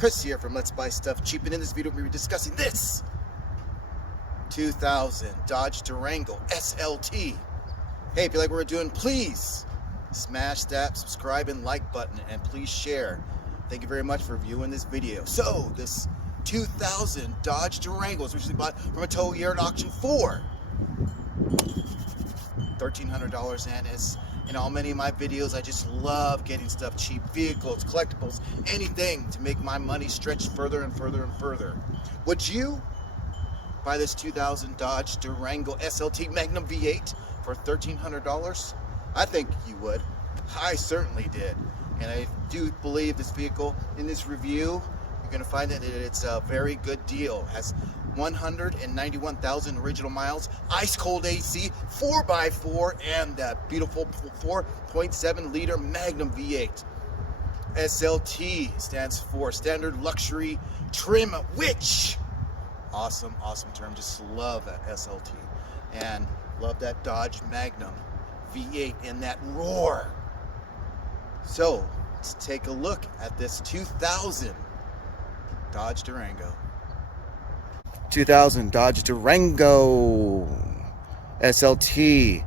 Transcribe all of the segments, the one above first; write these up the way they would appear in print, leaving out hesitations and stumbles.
Chris here from Let's Buy Stuff Cheap, and in this video we'll be discussing this 2000 Dodge Durango SLT. Hey, if you like what we're doing, please smash that subscribe and like button, and please share. Thank you very much for viewing this video. So, this 2000 Dodge Durango was originally bought from a tow yard auction for $1,300, and as in all many of my videos, I just love getting stuff cheap, vehicles, collectibles, anything to make my money stretch further and further and further. Would you buy this 2000 Dodge Durango SLT Magnum V8 for $1,300? I think you would. I certainly did. And I do believe this vehicle, in this review, you're going to find that it's a very good deal. It has 191,000 original miles, ice cold AC, 4x4, and that beautiful 4.7 liter Magnum V8. SLT stands for Standard Luxury Trim, which awesome term. Just love that SLT and love that Dodge Magnum V8 and that roar. So let's take a look at this 2000 Dodge Durango. 2000 Dodge Durango SLT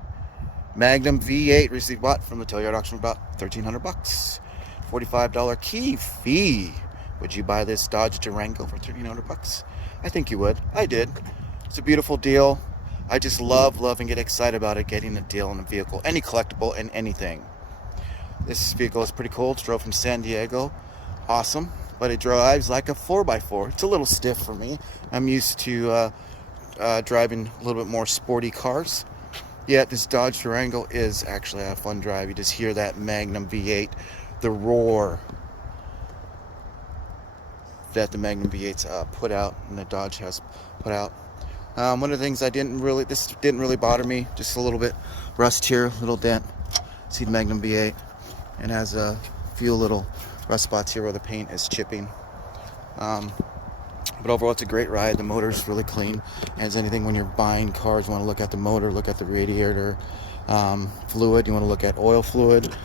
Magnum V8, received bought from the tow yard auction for about $1,300. $45 key fee. Would you buy this Dodge Durango for $1,300? I think you would. I did. It's a beautiful deal. I just love and get excited about it, getting a deal on a vehicle, any collectible and anything. This vehicle is pretty cool. It's drove from San Diego. Awesome. But it drives like a 4x4. It's a little stiff for me. I'm used to driving a little bit more sporty cars. Yet this Dodge Durango is actually a fun drive. You just hear that Magnum V8, the roar that the Magnum V8's put out, and the Dodge has put out. One of the things this didn't really bother me. Just a little bit rust here, little dent. See the Magnum V8, and has a few little rust spots here where the paint is chipping. But overall, it's a great ride. The motor's really clean. As anything, when you're buying cars, you want to look at the motor, look at the radiator fluid. You want to look at oil fluid.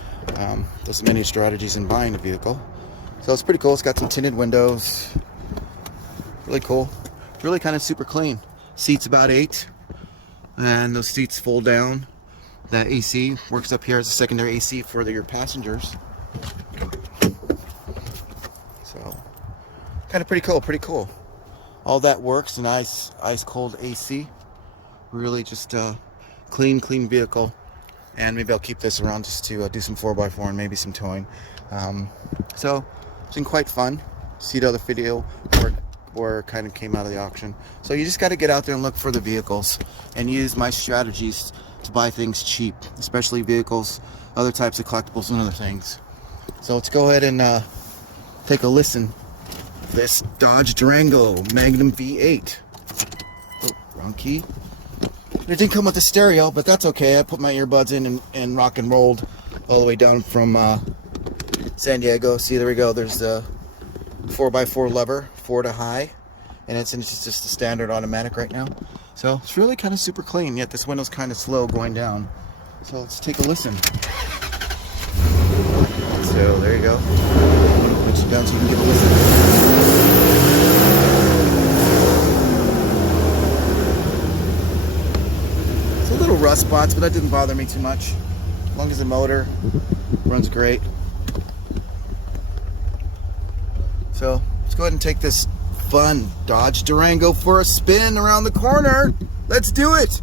There's many strategies in buying a vehicle. So it's pretty cool. It's got some tinted windows. Really cool. Really kind of super clean. Seats about 8, and those seats fold down. That AC works up here as a secondary AC for your passengers. So kind of pretty cool. All that works in ice cold AC. Really just clean vehicle. And maybe I'll keep this around just to do some 4x4 and maybe some towing. So it's been quite fun. See the other video where it kind of came out of the auction. So you just got to get out there and look for the vehicles and use my strategies to buy things cheap, especially vehicles, other types of collectibles and other things. So let's go ahead and take a listen. This Dodge Durango Magnum V8. Oh, wrong key. It didn't come with a stereo, but that's okay. I put my earbuds in and rock and rolled all the way down from San Diego. See, there we go. There's the 4x4 lever, 4 to high, and it's just a standard automatic right now. So it's really kind of super clean, yet this window's kind of slow going down. So let's take a listen. So there you go. Put you down so you can get a listen. It's a little rust spots, but that didn't bother me too much. As long as the motor runs great. So let's go ahead and take this fun Dodge Durango for a spin around the corner. Let's do it.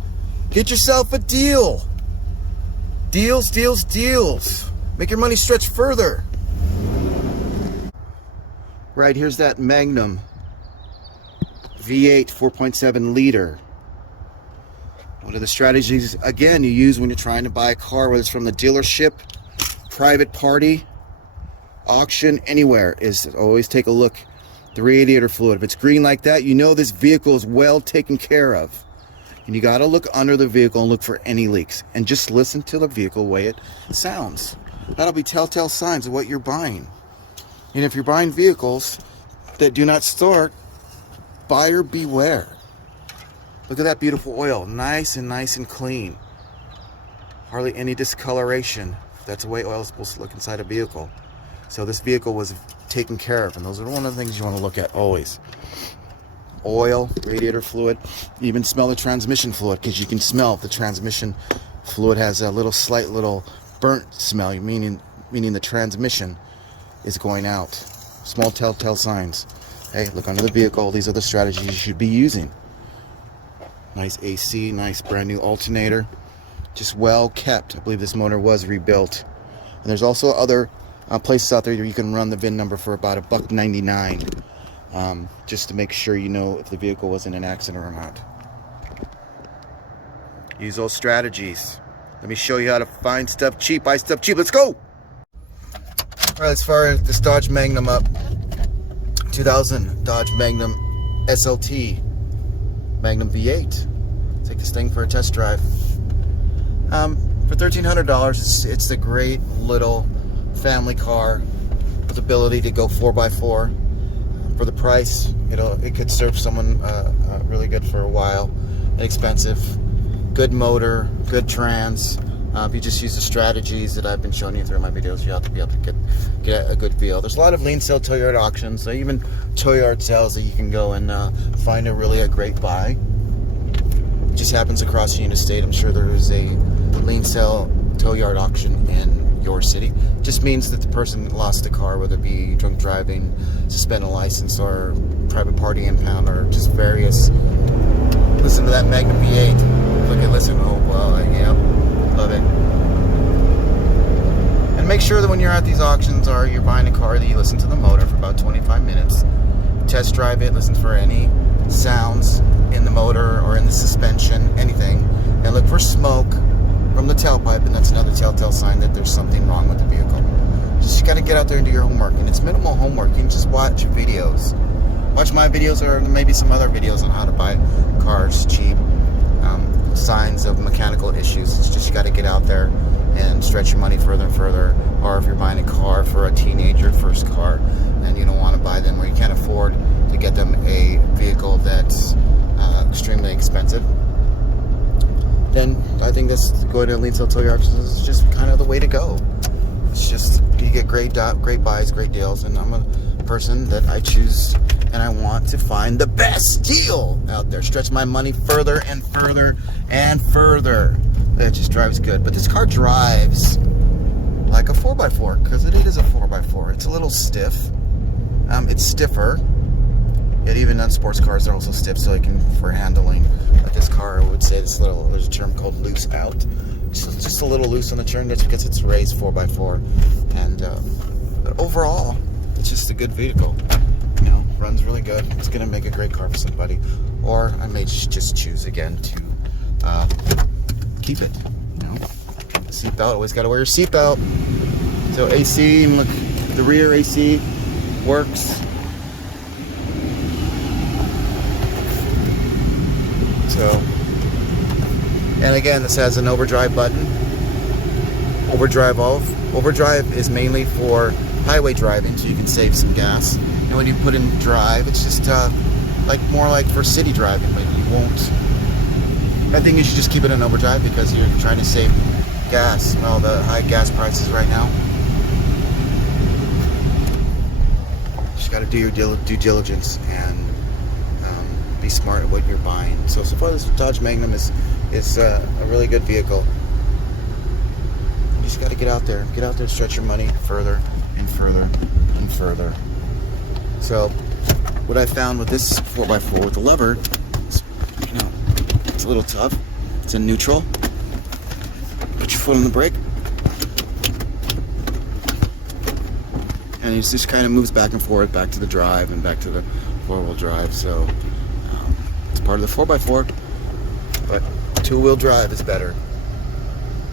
Get yourself a deal. Deals. Make your money stretch further. Right, here's that Magnum V8 4.7 liter. One of the strategies, again, you use when you're trying to buy a car, whether it's from the dealership, private party, auction, anywhere, is always take a look. The radiator fluid, if it's green like that, you know this vehicle is well taken care of. And you got to look under the vehicle and look for any leaks, and just listen to the vehicle the way it sounds. That'll be telltale signs of what you're buying. And if you're buying vehicles that do not start, buyer beware. Look at that beautiful oil, nice and clean. Hardly any discoloration. That's the way oil is supposed to look inside a vehicle. So this vehicle was taken care of. And those are one of the things you want to look at always. Oil, radiator fluid, even smell the transmission fluid, because you can smell if the transmission fluid has a slight little burnt smell, meaning the transmission is going out. Small telltale signs. Hey, look under the vehicle. These are the strategies you should be using. Nice AC, nice brand new alternator, just well kept. I believe this motor was rebuilt. And there's also other places out there where you can run the VIN number for about $1.99. Just to make sure you know if the vehicle was in an accident or not. Use those strategies. Let me show you how to find stuff cheap, buy stuff cheap. Let's go! Alright, as far as this Dodge Magnum up, 2000 Dodge Magnum SLT, Magnum V8. Take this thing for a test drive. For $1,300, it's a great little family car with ability to go 4x4. For the price, it could serve someone really good for a while. Inexpensive, good motor, good trans. If you just use the strategies that I've been showing you through my videos, you have to be able to get a good feel. There's a lot of lean sale tow yard auctions, so even tow yard sales that you can go and find a great buy. It just happens across the United States. I'm sure there is a lean sale tow yard auction in your city. Just means that the person lost the car, whether it be drunk driving, suspended license, or private party impound, or just various. Listen to that Magnum V8. Look at, listen. Oh well, yeah, love it. And make sure that when you're at these auctions or you're buying a car that you listen to the motor for about 25 minutes. Test drive it. Listen for any sounds in the motor or in the suspension, anything, and look for smoke from the tailpipe, and that's another telltale sign that there's something wrong with the vehicle. Just got to get out there and do your homework, and it's minimal homework. You can just watch videos. Watch my videos or maybe some other videos on how to buy cars cheap. Signs of mechanical issues. It's just you got to get out there and stretch your money further and further. Or if you're buying a car for a teenager, first car, and you don't want to buy them, or you can't afford to get them a vehicle that's extremely expensive, then I think this going to lean sale tow yard is just kind of the way to go. It's just you get great buys, great deals, and I'm a person that I choose and I want to find the best deal out there. Stretch my money further and further and further. It just drives good, but this car drives like a 4x4 because it is a 4x4. It's a little stiff. It's stiffer. Yet even on sports cars, they're also stiff, so for handling. But this car, I would say, there's a term called loose out. So it's just a little loose on the turn. That's because it's raised 4x4. And but overall, it's just a good vehicle. Runs really good. It's gonna make a great car for somebody. Or I may just choose again to keep it. Seatbelt. Always gotta wear your seatbelt. So AC, look, the rear AC works. So, and again, this has an overdrive button. Overdrive off. Overdrive is mainly for highway driving, so you can save some gas. And when you put in drive, it's just more like for city driving, but you won't. I think you should just keep it in overdrive because you're trying to save gas. Well, the high gas prices right now. Just got to do your due diligence and be smart at what you're buying. So far, this Dodge Magnum is a really good vehicle. You just got to get out there, stretch your money further and further and further. So, what I found with this 4x4 with the lever, it's a little tough. It's in neutral. Put your foot on the brake, and it just kind of moves back and forth, back to the drive and back to the four-wheel drive. So, it's part of the 4x4, but two-wheel drive is better.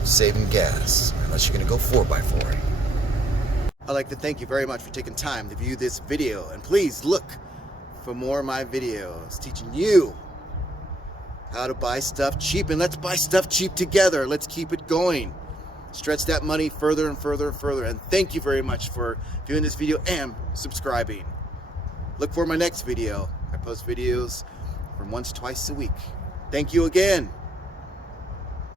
Saving gas, unless you're going to go 4x4. I'd like to thank you very much for taking time to view this video, and please look for more of my videos teaching you how to buy stuff cheap, and let's buy stuff cheap together. Let's keep it going. Stretch that money further and further and further, and thank you very much for viewing this video and subscribing. Look for my next video. I post videos from once, twice a week. Thank you again.